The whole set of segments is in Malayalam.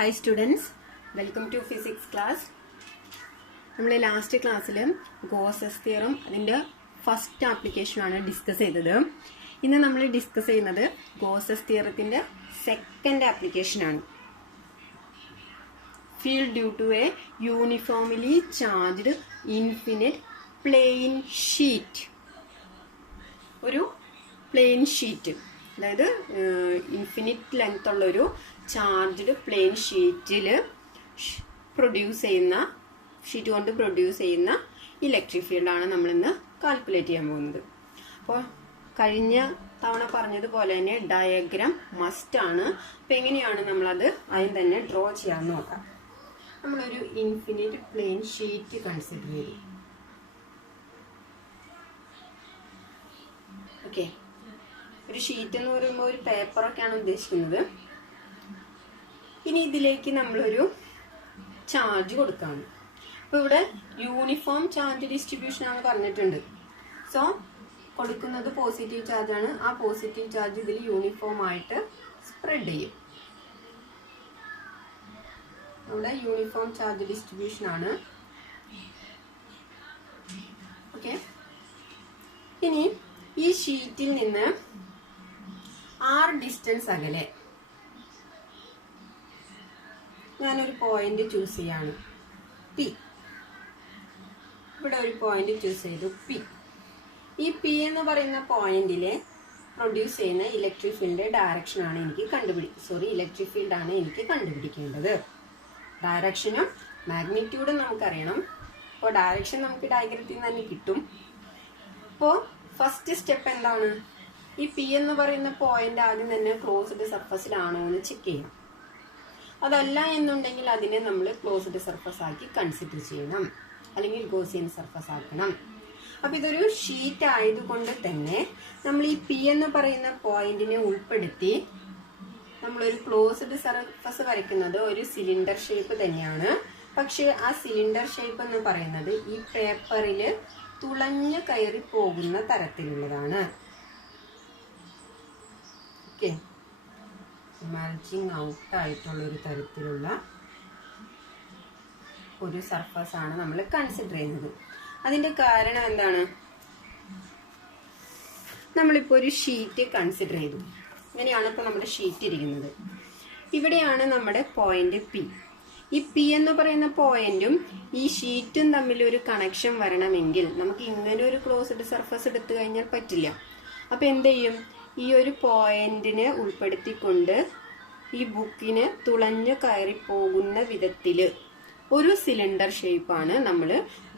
Hi students, welcome to physics class. നമ്മൾ ലാസ്റ്റ് ക്ലാസ്സിൽ ഗോസസ് തിയറം അതിൻ്റെ ഫസ്റ്റ് ആപ്ലിക്കേഷനാണ് ഡിസ്കസ് ചെയ്തത്. ഇന്ന് നമ്മൾ ഡിസ്കസ് ചെയ്യുന്നത് ഗോസസ് തിയറത്തിൻ്റെ സെക്കൻഡ് ആപ്ലിക്കേഷനാണ്. Field due to a uniformly charged infinite plane sheet. ഒരു പ്ലെയിൻ ഷീറ്റ്, അതായത് ഇൻഫിനിറ്റ് ലെങ്ത് ഉള്ളൊരു ചാർജ്ഡ് പ്ലെയിൻ ഷീറ്റിൽ ഷീറ്റ് കൊണ്ട് പ്രൊഡ്യൂസ് ചെയ്യുന്ന ഇലക്ട്രിക് ഫീൽഡാണ് നമ്മളിന്ന് കാൽക്കുലേറ്റ് ചെയ്യാൻ പോകുന്നത്. അപ്പോൾ കഴിഞ്ഞ തവണ പറഞ്ഞതുപോലെ തന്നെ ഡയഗ്രാം മസ്റ്റാണ്. അപ്പോൾ എങ്ങനെയാണ് നമ്മളത് ആദ്യം തന്നെ ഡ്രോ ചെയ്യാമെന്ന് നോക്കാം. നമ്മളൊരു ഇൻഫിനിറ്റ് പ്ലെയിൻ ഷീറ്റ് കൺസിഡർ ചെയ്തു. ഓക്കെ, ഒരു ഷീറ്റ് എന്ന് പറയുമ്പോൾ ഒരു പേപ്പറൊക്കെയാണ് ഉദ്ദേശിക്കുന്നത്. ഇനി ഇതിലേക്ക് നമ്മളൊരു ചാർജ് കൊടുക്കാണ്. അപ്പോൾ ഇവിടെ യൂണിഫോം ചാർജ് ഡിസ്ട്രിബ്യൂഷൻ ആണ് പറഞ്ഞിട്ടുണ്ട്. സോ കൊടുക്കുന്നത് പോസിറ്റീവ് ചാർജാണ്. ആ പോസിറ്റീവ് ചാർജ് ഇതിൽ യൂണിഫോം ആയിട്ട് സ്പ്രെഡ് ചെയ്യും. ഇവിടെ യൂണിഫോം ചാർജ് ഡിസ്ട്രിബ്യൂഷൻ ആണ്. ഓക്കെ, ഇനി ഈ ഷീറ്റിൽ നിന്ന് r ഡിസ്റ്റൻസ് അകലെ ഞാനൊരു പോയിന്റ് ചൂസ് ചെയ്യാണ്, പി. ഇവിടെ ഒരു പോയിന്റ് ചൂസ് ചെയ്തു, പി. ഈ പി എന്ന് പറയുന്ന പോയിന്റിലെ പ്രൊഡ്യൂസ് ചെയ്യുന്ന ഇലക്ട്രിക് ഫീൽഡിന്റെ ഡയറക്ഷൻ ആണ് ഇലക്ട്രിക് ഫീൽഡ് ആണ് എനിക്ക് കണ്ടുപിടിക്കേണ്ടത്. ഡയറക്ഷനും മാഗ്നിറ്റ്യൂഡും നമുക്കറിയണം. അപ്പോൾ ഡയറക്ഷൻ നമുക്ക് ഡയഗ്രത്തിൽ നിന്ന് തന്നെ കിട്ടും. അപ്പോൾ ഫസ്റ്റ് സ്റ്റെപ്പ് എന്താണ്? ഈ പി എന്ന് പറയുന്ന പോയിന്റ് ആദ്യം തന്നെ ക്ലോസ്ഡ് സർഫസിലാണോ എന്ന് ചെക്ക് ചെയ്യാം. അതല്ല എന്നുണ്ടെങ്കിൽ അതിനെ നമ്മൾ ക്ലോസ്ഡ് സർഫസ് ആക്കി കൺസിഡർ ചെയ്യണം, അല്ലെങ്കിൽ ഗോസിയൻ സർഫസ് ആക്കണം. അപ്പൊ ഇതൊരു ഷീറ്റ് ആയതുകൊണ്ട് തന്നെ നമ്മൾ ഈ പി എന്ന് പറയുന്ന പോയിന്റിനെ ഉൾപ്പെടുത്തി നമ്മളൊരു ക്ലോസ്ഡ് സർഫസ് വരയ്ക്കുന്നത് ഒരു സിലിണ്ടർ ഷേപ്പ് തന്നെയാണ്. പക്ഷെ ആ സിലിണ്ടർ ഷേപ്പ് എന്ന് പറയുന്നത് ഈ പേപ്പറിൽ തുളഞ്ഞു കയറി പോകുന്ന തരത്തിലുള്ളതാണ്. ഓക്കെ, മൾച്ചിങ് ഔട്ട് ആയിട്ടുള്ള ഒരു തരത്തിലുള്ള ഒരു സർഫസ് ആണ് നമ്മൾ കൺസിഡർ ചെയ്യുന്നത്. അതിന്റെ കാരണം എന്താണ്? നമ്മളിപ്പോൾ ഒരു ഷീറ്റ് കൺസിഡർ ചെയ്തു. ഇങ്ങനെയാണ് ഇപ്പോൾ നമ്മുടെ ഷീറ്റ് ഇരിക്കുന്നത്. ഇവിടെയാണ് നമ്മുടെ പോയിന്റ് പി. ഈ പി എന്ന് പറയുന്ന പോയിന്റും ഈ ഷീറ്റും തമ്മിൽ ഒരു കണക്ഷൻ വരണമെങ്കിൽ നമുക്ക് ഇങ്ങനെ ഒരു ക്ലോസ്ഡ് സർഫസ് എടുത്തു കഴിഞ്ഞാൽ പറ്റില്ല. അപ്പൊ എന്ത് ചെയ്യും? ഈ ഒരു പോയിന്റിനെ ഉൾപ്പെടുത്തിക്കൊണ്ട് ഈ ബുക്കിന് തുളഞ്ഞു കയറി പോകുന്ന വിധത്തില് ഒരു സിലിണ്ടർ ഷേപ്പാണ് നമ്മൾ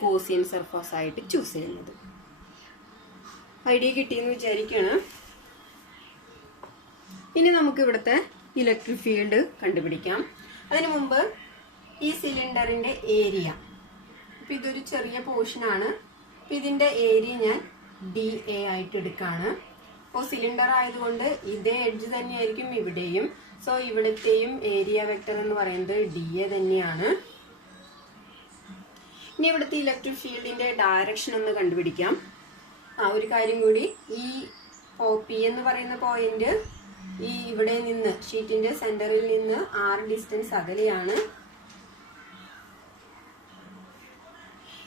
ഗോസിയൻ സർഫസ് ആയിട്ട് ചൂസ് ചെയ്യുന്നത്. ഐഡിയ കിട്ടിയെന്ന് വിചാരിക്കണം. ഇനി നമുക്ക് ഇവിടുത്തെ ഇലക്ട്രിക് ഫീൽഡ് കണ്ടുപിടിക്കാം. അതിനു മുമ്പ് ഈ സിലിണ്ടറിന്റെ ഏരിയ, അപ്പൊ ഇതൊരു ചെറിയ പോർഷൻ ആണ്. ഇതിന്റെ ഏരിയ ഞാൻ DA ആയിട്ട് എടുക്കാണ്. അപ്പോൾ സിലിണ്ടർ ആയതുകൊണ്ട് ഇതേ എഡ്ജ് തന്നെയായിരിക്കും ഇവിടെയും. സോ ഇവിടത്തെയും ഏരിയ വെക്ടർ എന്ന് പറയുന്നത് DA തന്നെയാണ്. ഇനി ഇവിടുത്തെ ഇലക്ട്രിക് ഫീൽഡിന്റെ ഡയറക്ഷൻ ഒന്ന് കണ്ടുപിടിക്കാം. ഒരു കാര്യം കൂടി, ഈ പി എന്ന് പറയുന്ന പോയിന്റ് ഈ ഇവിടെ നിന്ന് ഷീറ്റിന്റെ സെന്ററിൽ നിന്ന് r ഡിസ്റ്റൻസ് അകലെയാണ്.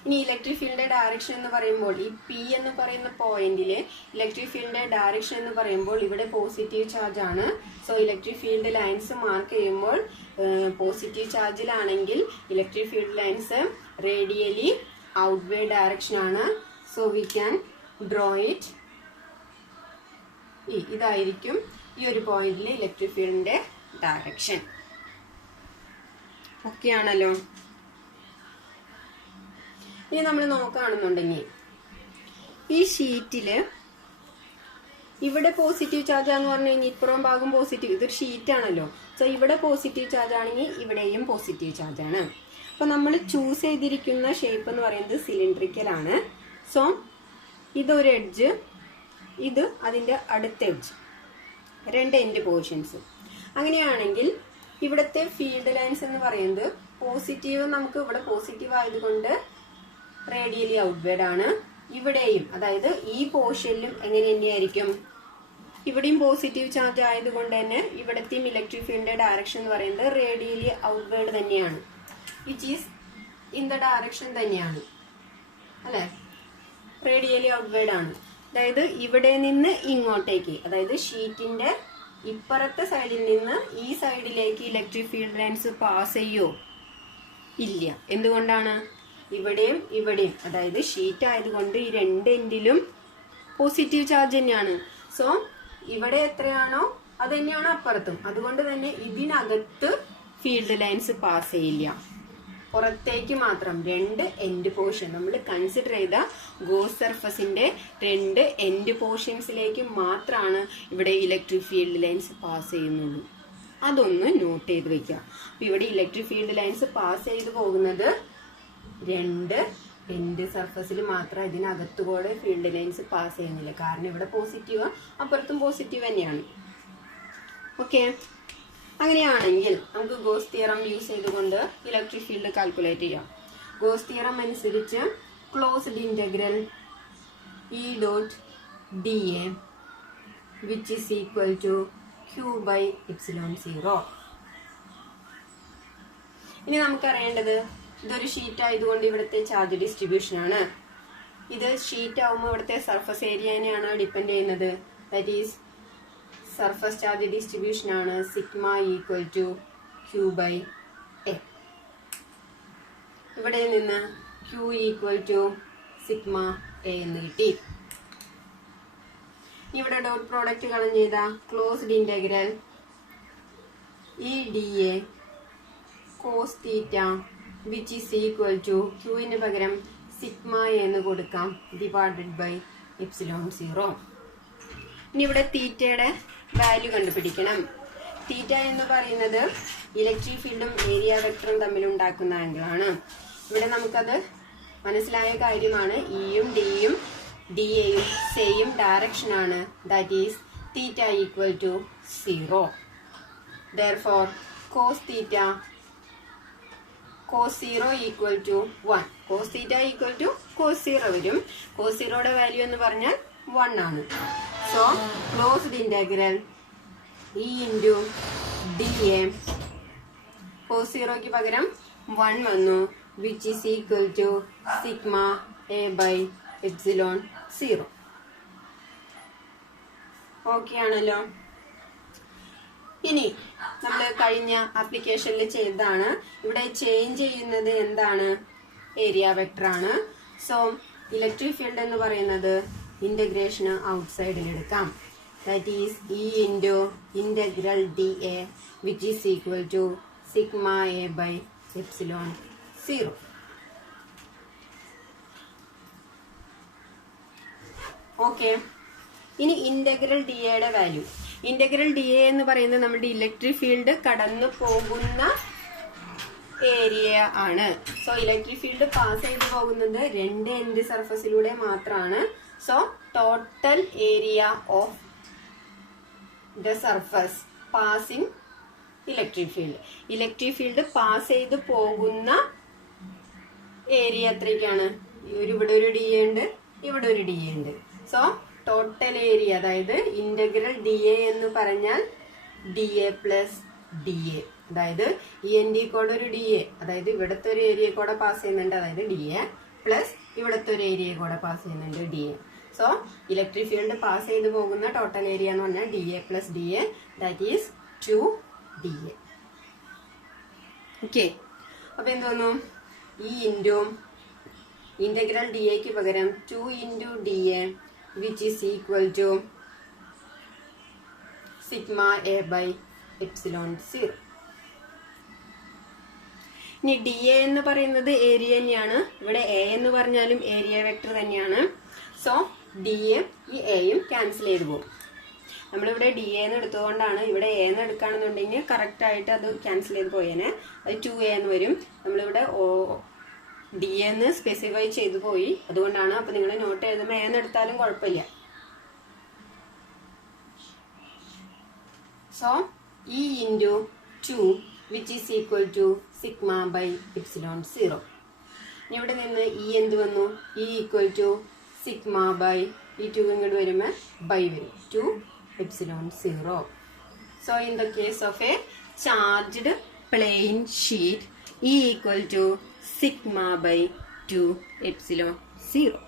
ഇനി ഇലക്ട്രിക് ഫീൽഡിന്റെ ഡയറക്ഷൻ എന്ന് പറയുമ്പോൾ ഈ പി എന്ന് പറയുന്ന പോയിന്റിലെ ഇലക്ട്രിക് ഫീൽഡിന്റെ ഡയറക്ഷൻ എന്ന് പറയുമ്പോൾ ഇവിടെ പോസിറ്റീവ് ചാർജ് ആണ്. So electric field lines mark ചെയ്യുമ്പോൾ പോസിറ്റീവ് ചാർജിലാണെങ്കിൽ electric field lines radially outward direction ആണ്. So we can draw it. ഇതായിരിക്കും ഈ ഒരു പോയിന്റിലെ ഇലക്ട്രിക് ഫീൽഡിന്റെ ഡയറക്ഷൻ. ഓക്കെ ആണല്ലോ. ഇനി നമ്മൾ നോക്കുകയാണെന്നുണ്ടെങ്കിൽ ഈ ഷീറ്റില് ഇവിടെ പോസിറ്റീവ് ചാർജ് ആണെന്ന് പറഞ്ഞു കഴിഞ്ഞാൽ ഇപ്പുറം ഭാഗം പോസിറ്റീവ്, ഇതൊരു ഷീറ്റ് ആണല്ലോ. സോ ഇവിടെ പോസിറ്റീവ് ചാർജ് ആണെങ്കിൽ ഇവിടെയും പോസിറ്റീവ് ചാർജ് ആണ്. അപ്പൊ നമ്മൾ ചൂസ് ചെയ്തിരിക്കുന്ന ഷേപ്പ് എന്ന് പറയുന്നത് സിലിണ്ടറിക്കൽ ആണ്. സോ ഇതൊരു എഡ്ജ്, ഇത് അതിന്റെ അടുത്ത എഡ്ജ്, രണ്ട് എൻഡ് പോർഷൻസ്. അങ്ങനെയാണെങ്കിൽ ഇവിടുത്തെ ഫീൽഡ് ലൈൻസ് എന്ന് പറയുന്നത് പോസിറ്റീവ്, നമുക്ക് ഇവിടെ പോസിറ്റീവ് ആയതുകൊണ്ട് റേഡിയലി ഔട്ട്വേർഡ് ആണ്. ഇവിടെയും, അതായത് ഈ പോർഷനിലും എങ്ങനെ തന്നെയായിരിക്കും ഇവിടെയും പോസിറ്റീവ് ചാർജ് ആയതുകൊണ്ട് തന്നെ ഇവിടത്തെയും ഇലക്ട്രിക് ഫീൽഡിന്റെ ഡയറക്ഷൻ എന്ന് പറയുന്നത് റേഡിയലി ഔട്ട്വേർഡ് തന്നെയാണ്, which is in the direction തന്നെയാണ് അല്ലെ, റേഡിയലി ഔട്ട്വേർഡ് ആണ്. അതായത് ഇവിടെ നിന്ന് ഇങ്ങോട്ടേക്ക്, അതായത് ഷീറ്റിന്റെ ഇപ്പുറത്തെ സൈഡിൽ നിന്ന് ഈ സൈഡിലേക്ക് ഇലക്ട്രിക് ഫീൽഡ് ലൈൻസ് പാസ് ചെയ്യോ? ഇല്ല. എന്തുകൊണ്ടാണ്? ഇവിടെയും ഇവിടെയും, അതായത് ഷീറ്റ് ആയതുകൊണ്ട് ഈ രണ്ട് എൻഡിലും പോസിറ്റീവ് ചാർജ് തന്നെയാണ്. സോ ഇവിടെ എത്രയാണോ അത് തന്നെയാണ് അപ്പുറത്തും. അതുകൊണ്ട് തന്നെ ഇതിനകത്ത് ഫീൽഡ് ലൈൻസ് പാസ് ചെയ്യില്ല, പുറത്തേക്ക് മാത്രം. രണ്ട് എൻഡ് പോർഷൻ നമ്മൾ കൺസിഡർ ചെയ്ത ഗോസ് സർഫസിന്റെ രണ്ട് എൻഡ് പോർഷൻസിലേക്ക് മാത്രമാണ് ഇവിടെ ഇലക്ട്രിക് ഫീൽഡ് ലൈൻസ് പാസ് ചെയ്യുന്നുള്ളൂ. അതൊന്ന് നോട്ട് ചെയ്ത് വെക്കുക. അപ്പൊ ഇവിടെ ഇലക്ട്രിക് ഫീൽഡ് ലൈൻസ് പാസ് ചെയ്ത് പോകുന്നത് രണ്ട് എൻഡ് സർഫസിൽ മാത്രം, ഇതിനകത്തുകൂടെ ഫീൽഡ് ലൈൻസ് പാസ് ചെയ്യുന്നില്ല. കാരണം ഇവിടെ പോസിറ്റീവ്, അപ്പുറത്തും പോസിറ്റീവ് തന്നെയാണ്. ഓക്കെ, അങ്ങനെയാണെങ്കിൽ നമുക്ക് ഗോസ് തിയറം യൂസ് ചെയ്തുകൊണ്ട് ഇലക്ട്രിക് ഫീൽഡ് കാൽക്കുലേറ്റ് ചെയ്യാം. ഗോസ് തിയറം അനുസരിച്ച് closed integral E dot D A which is equal to Q by epsilon 0. ഇനി നമുക്കറിയേണ്ടത്, ഇതൊരു ഷീറ്റ് ആയതുകൊണ്ട് ഇവിടുത്തെ ചാർജ് ഡിസ്ട്രിബ്യൂഷൻ ആണ്. ഇത് ഷീറ്റ് ആവുമ്പോൾ ഇവിടുത്തെ സർഫസ് ഏരിയനെയാണ് ഡിപ്പെൻഡ് ചെയ്യുന്നത്. That is surface charge distribution ആണ് sigma equal to Q by A. ഇവിടെ നിന്ന് Q equal to sigma A എന്ന് കിട്ടി. ഇവിടെ ഡോട്ട് പ്രോഡക്റ്റ് കളഞ്ഞ് ചെയ്ത closed integral E d A cos theta which is equal to ക്യൂവിന് പകരം സിഗ്മ എന്ന് കൊടുക്കാം ഡിവൈഡഡ് ബൈ എപ്സിലോൺ 0. ഇനി ഇവിടെ തീറ്റയുടെ വാല്യൂ കണ്ടുപിടിക്കണം. തീറ്റ എന്ന് പറയുന്നത് ഇലക്ട്രിക് ഫീൽഡും ഏരിയ വെക്ടറും തമ്മിൽ ഉണ്ടാക്കുന്ന ആംഗിൾ ആണ്. ഇവിടെ നമുക്കത് മനസ്സിലായ കാര്യമാണ്. ഇയും ഡിയും ഡി എയും സെയിം ഡയറക്ഷൻ ആണ്. That is theta equal to 0. Therefore cos theta cos 0 equal to 1. Cos theta equal to cos 0 വരും. കോസ് 0യുടെ വാല്യൂ എന്ന് പറഞ്ഞാൽ 1 ആണ്. So closed integral E into d A cos 0ക്ക് പകരം 1 വന്നു, which is equal to sigma A by epsilon 0. Okay ആണല്ലോ. ഇനി നമ്മൾ കഴിഞ്ഞ ആപ്ലിക്കേഷനിൽ ചെയ്തതാണ്. ഇവിടെ ചേഞ്ച് ചെയ്യുന്നത് എന്താണ്? ഏരിയ വെക്ടർ ആണ്. സോ ഇലക്ട്രിക് ഫീൽഡ് എന്ന് പറയുന്നത് ഇന്റഗ്രേഷന് ഔട്ട്സൈഡിൽ എടുക്കാം. That is E into integral D A which is equal to sigma A by epsilon 0. Okay, ഇനി ഇന്റഗ്രൽ ഡി എയുടെ വാല്യൂ. ഇന്റഗ്രൽ ഡി എ എന്ന് പറയുന്നത് നമ്മുടെ ഇലക്ട്രിക് ഫീൽഡ് കടന്നു പോകുന്ന ഏരിയ ആണ്. സോ ഇലക്ട്രിക് ഫീൽഡ് പാസ് ചെയ്ത് പോകുന്നത് രണ്ട് എൻഡ് സർഫസിലൂടെ മാത്രമാണ്. So total area of the surface passing electric field. Electric field pass ചെയ്ത് പോകുന്ന ഏരിയ എത്രയ്ക്കാണ്? ഇവിടെ ഒരു ഡി എ ഉണ്ട്, ഇവിടെ ഒരു ഡി എ ഉണ്ട്. സോ ടോട്ടൽ ഏരിയ, അതായത് ഇന്റഗ്രൽ ഡി എ എന്ന് പറഞ്ഞാൽ D A plus D A. അതായത് ഈ എൻ ഡി കൂടെ ഒരു ഡി എ, അതായത് ഇവിടുത്തെ ഒരു ഏരിയ കൂടെ പാസ് ചെയ്യുന്നുണ്ട്, അതായത് ഡി എ പ്ലസ് ഇവിടുത്തെ ഒരു ഏരിയ കൂടെ പാസ് ചെയ്യുന്നുണ്ട് D A. So electric field pass ചെയ്ത് പോകുന്ന ടോട്ടൽ ഏരിയ എന്ന് പറഞ്ഞാൽ D A plus D A, that is 2 D A. Okay, അപ്പൊ എന്തോന്നു? ഈ ഇൻറ്റു ഇന്റഗ്രൽ ഡി എക്ക് പകരം 2 into d A which is equal to sigma a by epsilon 0. ഇനി ഡി എ എന്ന് പറയുന്നത് ഏരിയ തന്നെയാണ്. ഇവിടെ എ എന്ന് പറഞ്ഞാലും ഏരിയ വെക്ടർ തന്നെയാണ്. സോ ഡി എ ഈ എയും ക്യാൻസൽ ചെയ്ത് പോകും. നമ്മളിവിടെ ഡി എന്ന് എടുത്തുകൊണ്ടാണ്, ഇവിടെ എ എന്ന് എടുക്കുകയാണെന്നുണ്ടെങ്കിൽ കറക്റ്റ് ആയിട്ട് അത് ക്യാൻസൽ ചെയ്ത് പോയേനെ. അത് 2a എന്ന് വരും. നമ്മളിവിടെ ഡി എന്ന് സ്പെസിഫൈ ചെയ്തു പോയി, അതുകൊണ്ടാണ്. അപ്പൊ നിങ്ങൾ നോട്ട് എഴുതുമ്പോൾ എന്ന് എടുത്താലും കുഴപ്പമില്ല. So E into 2 which is equal to sigma by epsilon 0. ഇവിടെ നിന്ന് ഇ എന്ത് വന്നു? E equal to sigma by ഈ 2 ഇങ്ങോട്ട് വരുമ്പോൾ ബൈ വരും. 2 epsilon 0. So in the case of a charged plane sheet, E equal to sigma by 2 epsilon 0.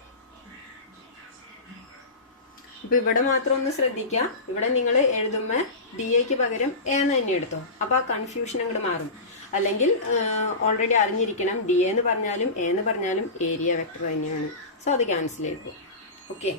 അപ്പോൾ ഇവിടെ മാത്രം ഒന്ന് ശ്രദ്ധിക്കുക, ഇവിടെ നിങ്ങൾ എഴുതുമ്പോൾ ഡി എക്ക് പകരം എ എന്ന് തന്നെ എടുത്തോ, അപ്പോൾ ആ കൺഫ്യൂഷൻ അങ്ങോട്ട് മാറും. അല്ലെങ്കിൽ ഓൾറെഡി അറിഞ്ഞിരിക്കണം ഡി എന്ന് പറഞ്ഞാലും എ എന്ന് പറഞ്ഞാലും ഏരിയ വെക്ടർ തന്നെയാണ്. സോ അത് ക്യാൻസൽ ചെയ്തു. ഓക്കെ.